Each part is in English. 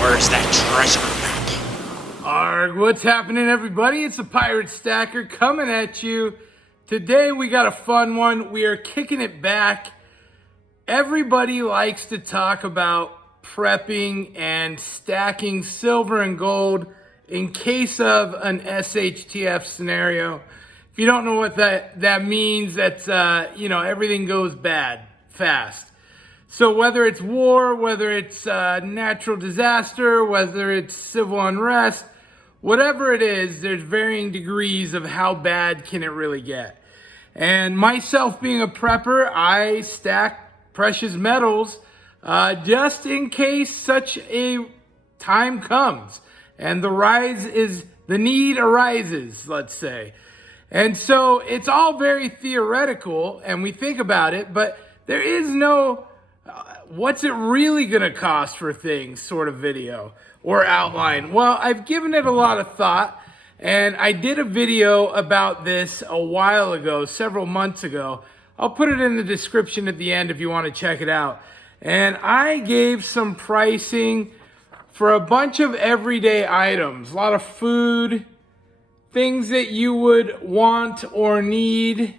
Where's that treasure map? Arg, what's happening, everybody? It's the Pirate Stacker coming at you. Today we got a fun one. We are kicking it back. Everybody likes to talk about prepping and stacking silver and gold in case of an SHTF scenario. If you don't know what that means, that's everything goes bad fast. So whether it's war, whether it's natural disaster, whether it's civil unrest, whatever it is, there's varying degrees of how bad can it really get. And myself being a prepper, I stack precious metals just in case such a time comes and the need arises, let's say. And so it's all very theoretical and we think about it, but there is no what's it really gonna cost for things sort of video or outline. Well, I've given it a lot of thought, and I did a video about this a while ago, several months ago. I'll put it in the description at the end if you want to check it out. And I gave some pricing for a bunch of everyday items, a lot of food, things that you would want or need.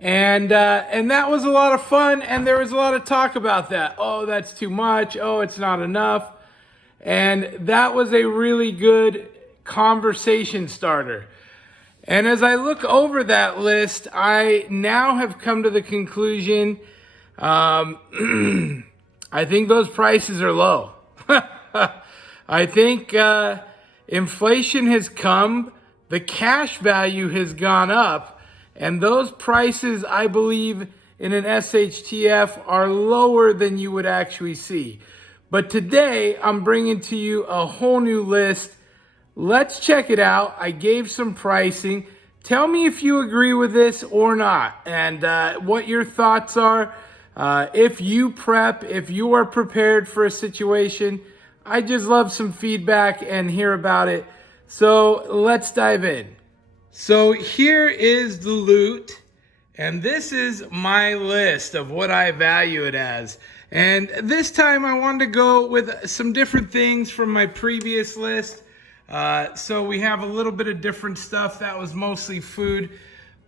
And that was a lot of fun, and there was a lot of talk about that. Oh, that's too much. Oh, it's not enough. And that was a really good conversation starter. And as I look over that list, I now have come to the conclusion, I think those prices are low. I think inflation has come, the cash value has gone up, and those prices, I believe, in an SHTF are lower than you would actually see. But today, I'm bringing to you a whole new list. Let's check it out. I gave some pricing. Tell me if you agree with this or not, and what your thoughts are. If you prep, if you are prepared for a situation, I just love some feedback and hear about it. So let's dive in. So here is the loot, and this is my list of what I value it as. And this time I wanted to go with some different things from my previous list. So we have a little bit of different stuff. That was mostly food,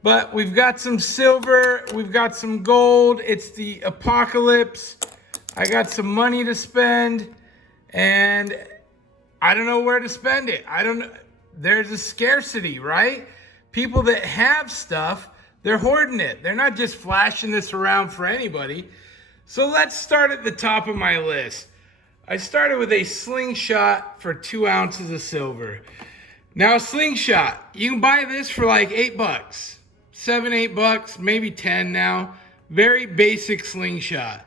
but we've got some silver, we've got some gold. It's the apocalypse. I got some money to spend, and I don't know where to spend it. I don't know. There's a scarcity, right? People that have stuff, they're hoarding it. They're not just flashing this around for anybody. So let's start at the top of my list. I started with a Slingshot for 2 ounces of silver. Now a Slingshot, you can buy this for like $8, $7, $8, maybe 10 now. Very basic Slingshot.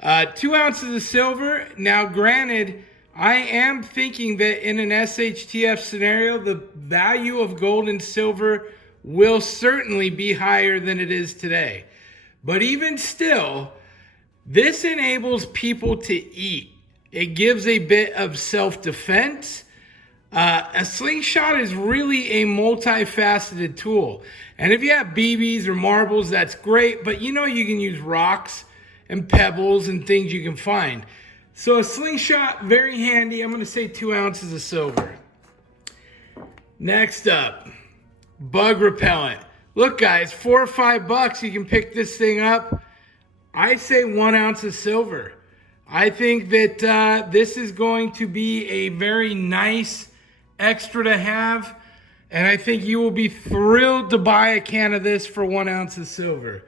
2 ounces of silver. Now granted, I am thinking that in an SHTF scenario, the value of gold and silver will certainly be higher than it is today. But even still, this enables people to eat. It gives a bit of self-defense. A Slingshot is really a multifaceted tool. And if you have BBs or marbles, that's great. But you know you can use rocks and pebbles and things you can find. So a Slingshot, very handy. I'm going to say 2 ounces of silver. Next up, bug repellent. Look, guys, $4 or $5, you can pick this thing up. I say 1 ounce of silver. I think that this is going to be a very nice extra to have, and I think you will be thrilled to buy a can of this for 1 ounce of silver.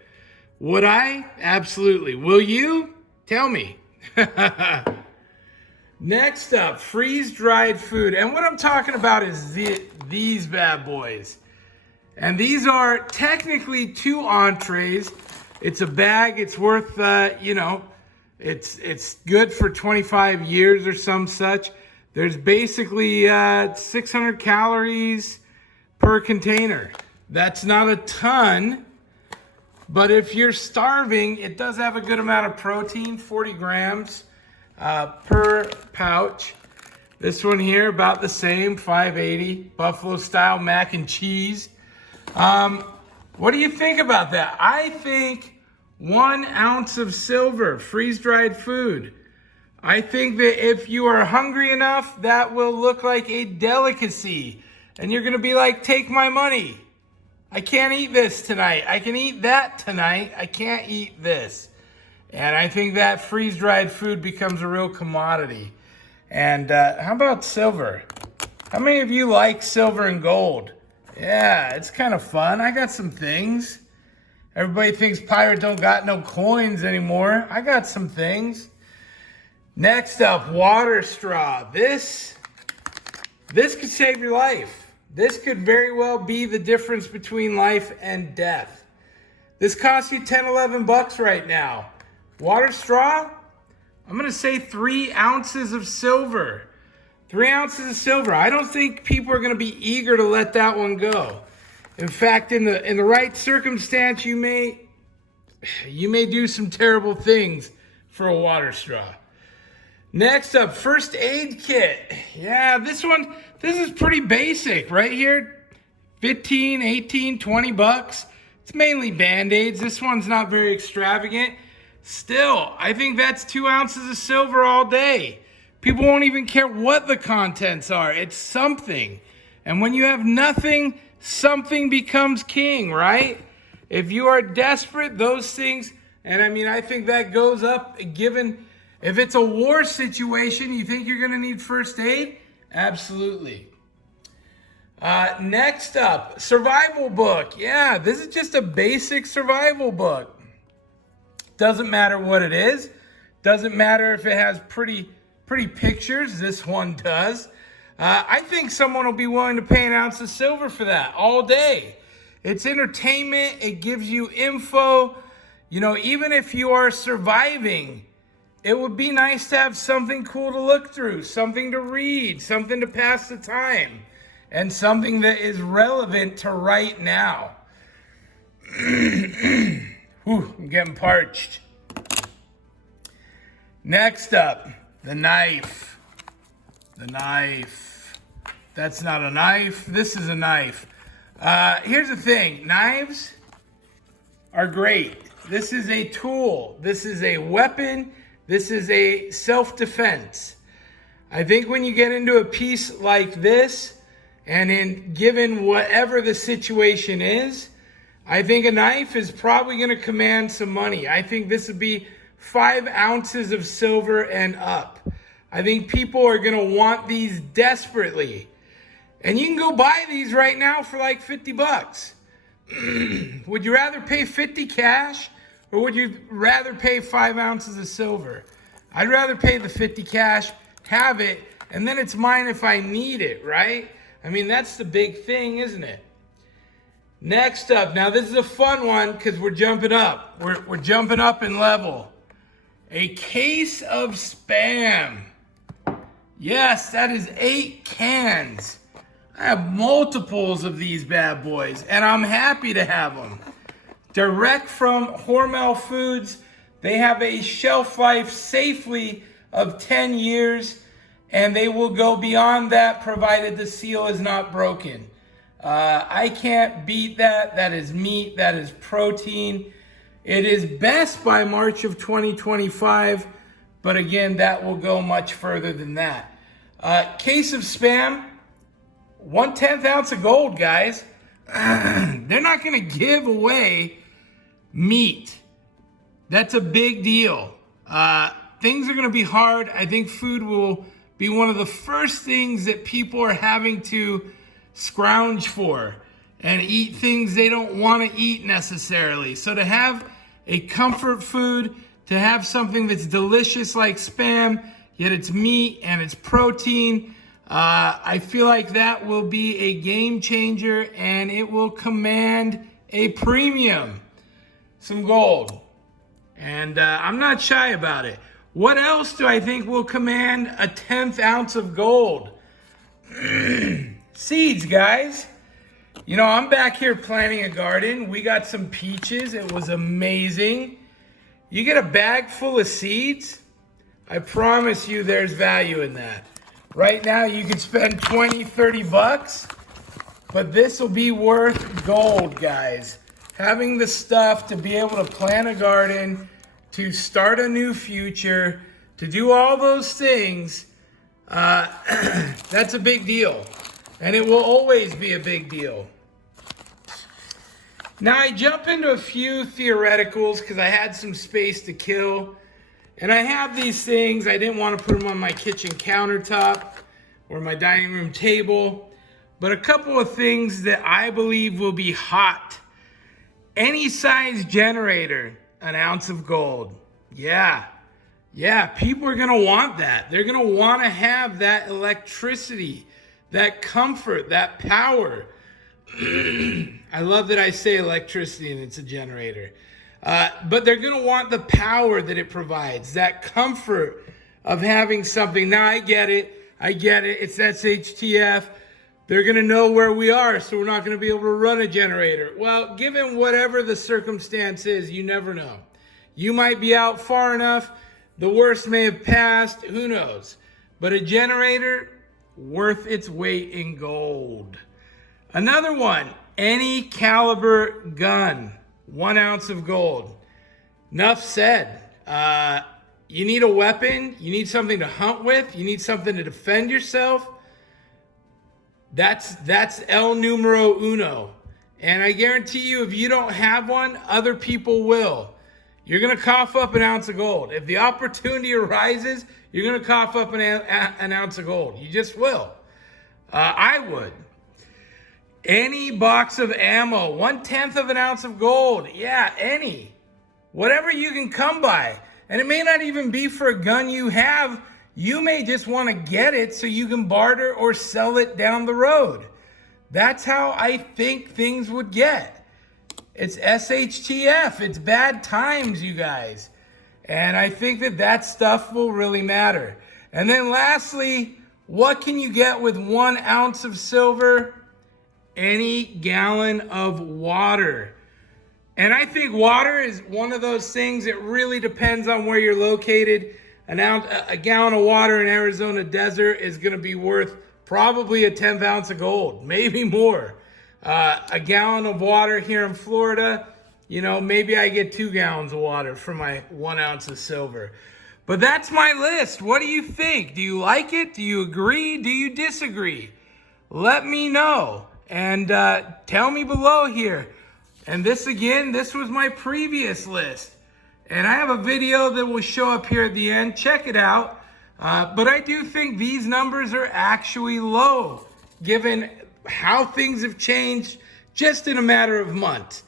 Would I? Absolutely. Will you? Tell me. Next up, freeze-dried food. And what I'm talking about is these bad boys. And these are technically 2 entrees. It's a bag. It's worth, it's good for 25 years or some such. There's basically 600 calories per container. That's not a ton. But if you're starving, it does have a good amount of protein, 40 grams per pouch. This one here, about the same, 580, buffalo style mac and cheese. What do you think about that? I think 1 ounce of silver, freeze-dried food. I think that if you are hungry enough, that will look like a delicacy. And you're gonna be like, take my money. I can't eat this tonight. I can eat that tonight. I can't eat this. And I think that freeze-dried food becomes a real commodity. And how about silver? How many of you like silver and gold? Yeah, it's kind of fun. I got some things. Everybody thinks pirate don't got no coins anymore. I got some things. Next up, water straw. This could save your life. This could very well be the difference between life and death. This costs you 10, 11 bucks right now. Water straw, I'm gonna say 3 ounces of silver. 3 ounces of silver. I don't think people are gonna be eager to let that one go. In fact, in the right circumstance, you may do some terrible things for a water straw. Next up, first aid kit. Yeah, this is pretty basic right here. 15, 18, 20 bucks. It's mainly Band-Aids. This one's not very extravagant. Still, I think that's 2 ounces of silver all day. People won't even care what the contents are. It's something. And when you have nothing, something becomes king, right? If you are desperate, those things, and I mean, I think that goes up given, if it's a war situation, you think you're gonna need first aid? Absolutely. Next up, survival book. Yeah, this is just a basic survival book. Doesn't matter what it is. Doesn't matter if it has pretty pictures. This one does. I think someone will be willing to pay an ounce of silver for that all day. It's entertainment. It gives you info. You know, even if you are surviving, it would be nice to have something cool to look through, something to read, something to pass the time, and something that is relevant to right now. Whew, I'm getting parched. Next up, the knife. The knife. That's not a knife. This is a knife. Here's the thing. Knives are great. This is a tool. This is a weapon. This is a self-defense. I think when you get into a piece like this, and given whatever the situation is, I think a knife is probably going to command some money. I think this would be 5 ounces of silver and up. I think people are going to want these desperately. And you can go buy these right now for like 50 bucks. Would you rather pay 50 cash or would you rather pay 5 ounces of silver? I'd rather pay the 50 cash, have it, and then it's mine if I need it, right? I mean, that's the big thing, isn't it? Next up, now this is a fun one because we're jumping up. We're jumping up in level. A case of Spam. Yes, that is 8 cans. I have multiples of these bad boys, and I'm happy to have them. Direct from Hormel Foods. They have a shelf life safely of 10 years, and they will go beyond that provided the seal is not broken. I can't beat that. That is meat. That is protein. It is best by March of 2025, but again, that will go much further than that. Case of Spam, 1/10 ounce of gold, guys. They're not going to give away meat. That's a big deal. Things are going to be hard. I think food will be one of the first things that people are having to scrounge for and eat things they don't want to eat necessarily. So to have a comfort food, to have something that's delicious like Spam, yet it's meat and it's protein, I feel like that will be a game changer and it will command a premium. Some gold. And I'm not shy about it. What else do I think will command a 1/10 ounce of gold? Seeds, guys. You know, I'm back here planting a garden. We got some peaches. It was amazing. You get a bag full of seeds, I promise you there's value in that. Right now, you could spend 20, 30 bucks, but this will be worth gold, guys. Having the stuff to be able to plant a garden, to start a new future, to do all those things, that's a big deal. And it will always be a big deal. Now I jump into a few theoreticals because I had some space to kill. And I have these things. I didn't want to put them on my kitchen countertop or my dining room table. But a couple of things that I believe will be hot. Any size generator, an ounce of gold. Yeah, people are going to want that. They're going to want to have that electricity, that comfort, that power. I love that I say electricity and it's a generator. But they're going to want the power that it provides, that comfort of having something. Now, I get it. It's SHTF. They're going to know where we are, so we're not going to be able to run a generator. Well, given whatever the circumstance is, you never know. You might be out far enough. The worst may have passed. Who knows? But a generator, worth its weight in gold. Another one, any caliber gun, 1 ounce of gold. Enough said. You need a weapon. You need something to hunt with. You need something to defend yourself. That's el numero uno. And I guarantee you, if you don't have one, other people will. You're going to cough up an ounce of gold. If the opportunity arises, you're going to cough up an ounce of gold. You just will. I would. Any box of ammo, 1/10 of an ounce of gold. Yeah, any. Whatever you can come by. And it may not even be for a gun you have. You may just want to get it so you can barter or sell it down the road. That's how I think things would get. It's SHTF. It's bad times, you guys. And I think that stuff will really matter. And then lastly, what can you get with 1 ounce of silver? Any gallon of water. And I think water is one of those things that really depends on where you're located. A gallon of water in Arizona desert is going to be worth probably a 10th ounce of gold, maybe more. A gallon of water here in Florida, maybe I get 2 gallons of water for my 1 ounce of silver. But that's my list. What do you think? Do you like it? Do you agree? Do you disagree? Let me know. And tell me below here. And this was my previous list. And I have a video that will show up here at the end. Check it out. But I do think these numbers are actually low, given how things have changed just in a matter of months.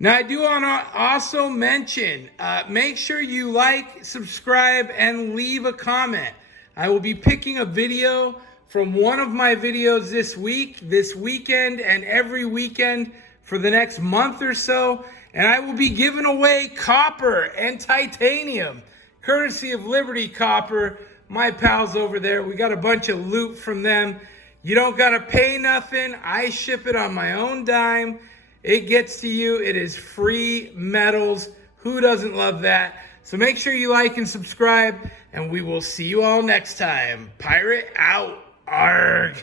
Now, I do want to also mention, make sure you like, subscribe, and leave a comment. I will be picking a video from one of my videos this week, this weekend, and every weekend for the next month or so. And I will be giving away copper and titanium, courtesy of Liberty Copper, my pals over there. We got a bunch of loot from them. You don't got to pay nothing. I ship it on my own dime. It gets to you. It is free metals. Who doesn't love that? So make sure you like and subscribe, and we will see you all next time. Pirate out. Arg.